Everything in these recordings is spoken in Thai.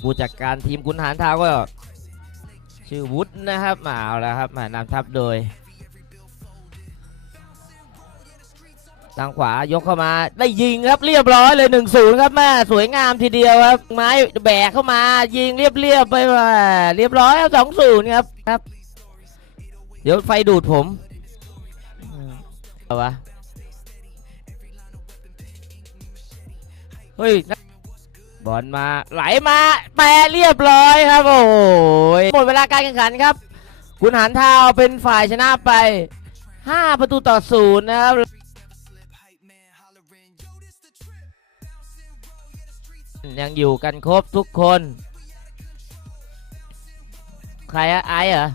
ผู้จัดการทีมขุนหารเท้าก็ ชื่อวุฒินะครับมาเอาแล้วครับมานำทัพโดยทางขวายกเข้ามาได้ยิงครับเรียบร้อยเลย1นศูนย์ครับแม่สวยงามทีเดียวครับไม้แบกเข้ามายิงเรียบเรียบไปว่าเรียบร้อยสองศูนย์ครับครับ เดี๋ยวไฟดูดผมอืมเอาวะเฮ้ย บอลมาไหลมาแปรเรียบร้อยครับโอ้ยหมดเวลาการแข่งขันครับ คุณหันเท้าเป็นฝ่ายชนะไป 5 ประตูต่อศูนย์นะครับยังอยู่กันครบทุกคน ใครอะไอเหรอ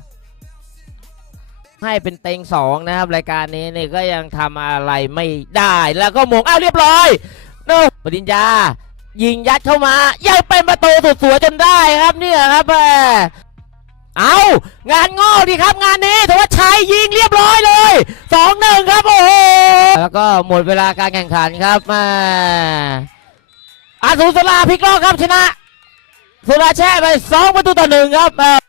ให้เป็นเต็งสองนะครับ รายการนี้นี่ก็ยังทำอะไรไม่ได้แล้วก็หมงอ้าวเรียบร้อยเนอะปริญญา ยิงยัดเข้ามา ยังเป็นประตูสุดสวยจนได้ครับเนี่ยครับแหมเอางานงอกดีครับงานนี้ถือว่าชัยยิงเรียบร้อยเลยสองหนึ่งครับโอ้โหแล้วก็หมดเวลาการแข่งขันครับแมาอาสุสลาพลิกล็อกครับชนะสุราแช่ไปสองประตูต่อหนึ่งครับเอ่อ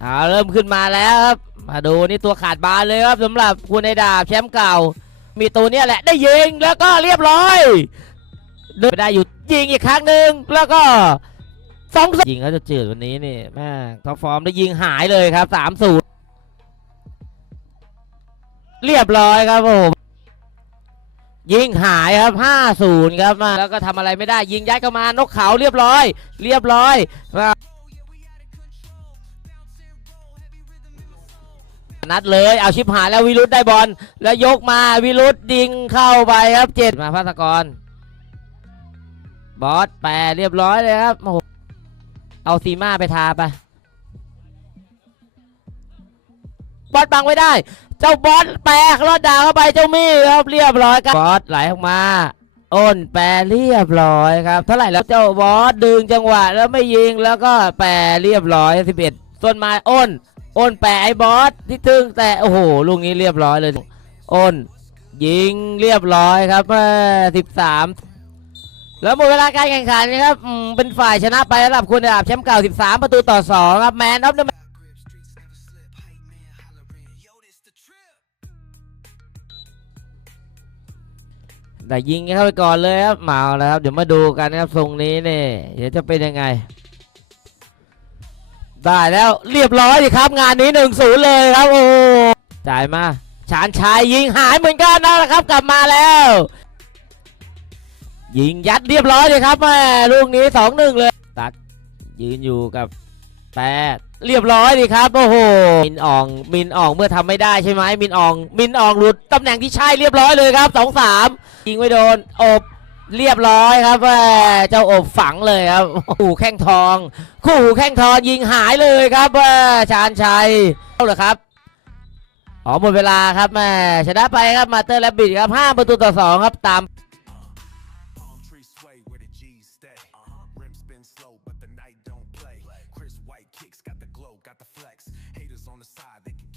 เอาเริ่มขึ้นมาแล้วครับ มาดูนี่ตัวขาดบานเลยครับสำหรับคุณไอดาบแชมป์เก่า มีตัวเนี้ยแหละได้ยิงแล้วก็เรียบร้อยเดินไปได้อยู่ยิงอีกครั้งหนึ่งแล้วก็สองยิงเขาจะจืดวันนี้นี่แม่ท็อปฟอร์มได้ยิงหายเลยครับสามศูนย์เรียบร้อยครับผมยิงหายครับห้าศูนย์ครับมาแล้วก็ทำอะไรไม่ได้ยิงย้ายเข้ามานกเขาเรียบร้อย เรียบร้อยมา นัดเลยเอาชิปหายแล้ววิรุธได้บอลแล้วยกมาวิรุธดิงเข้าไปครับเจ็ดมาพัสกรบอสแปรเรียบร้อยเลยครับโอ้โหเอาซีมาไปทาไปบอสบังไว้ได้ เจ้าบอสแปรลอดดาวเข้าไปเจ้ามี่ครับเรียบร้อยครับบอสไหลออกมาอ้นแปรเรียบร้อยครับเท่าไหร่แล้วเจ้าบอสดึงจังหวะแล้วไม่ยิงแล้วก็แปรเรียบร้อย 11 ส่วนมาอ้น อ้นแปรไอ้บอสที่ตึงแต่โอ้โหลูกนี้เรียบร้อยเลยอ้นยิงเรียบร้อยครับสิบสามแล้วหมดเวลาการแข่งขันนะครับเป็นฝ่ายชนะไปสำหรับคุณระดาบแชมป์เก่า 13 ประตูต่อ 2 ครับแมนออฟเดอะแต่ยิงเข้าไปก่อนเลยครับมาแล้วครับ เดี๋ยวมาดูกันนะครับทรงนี้เนี่ยเดี๋ยวจะเป็นยังไง ได้แล้วเรียบร้อยดิครับ งานนี้1-0เลยครับ โอ้จ่ายมาชานชายยิงหายเหมือนกันนะครับ กลับมาแล้ว ยิงยัดเรียบร้อยเลยครับแม่ลูกนี้สองหนึ่งเลย ตัดยืนอยู่กับแปดเรียบร้อยดีครับโอ้โหมินอองมินอองเมื่อทำไม่ได้ใช่ไหมมินอองมินอองหลุดตำแหน่งที่ใช่เรียบร้อยเลยครับสองสามยิงไม่โดนอบ เรียบร้อยครับเจ้าอบฝังเลยครับคู่แข้งทอง คู่แข้งทองยิงหายเลยครับแม่ชานชัยเท่าเหรอครับอ๋อหมดเวลาครับแม่ชนะไปครับมาเตอร์และบิดครับห้าประตูต่อสองครับตาม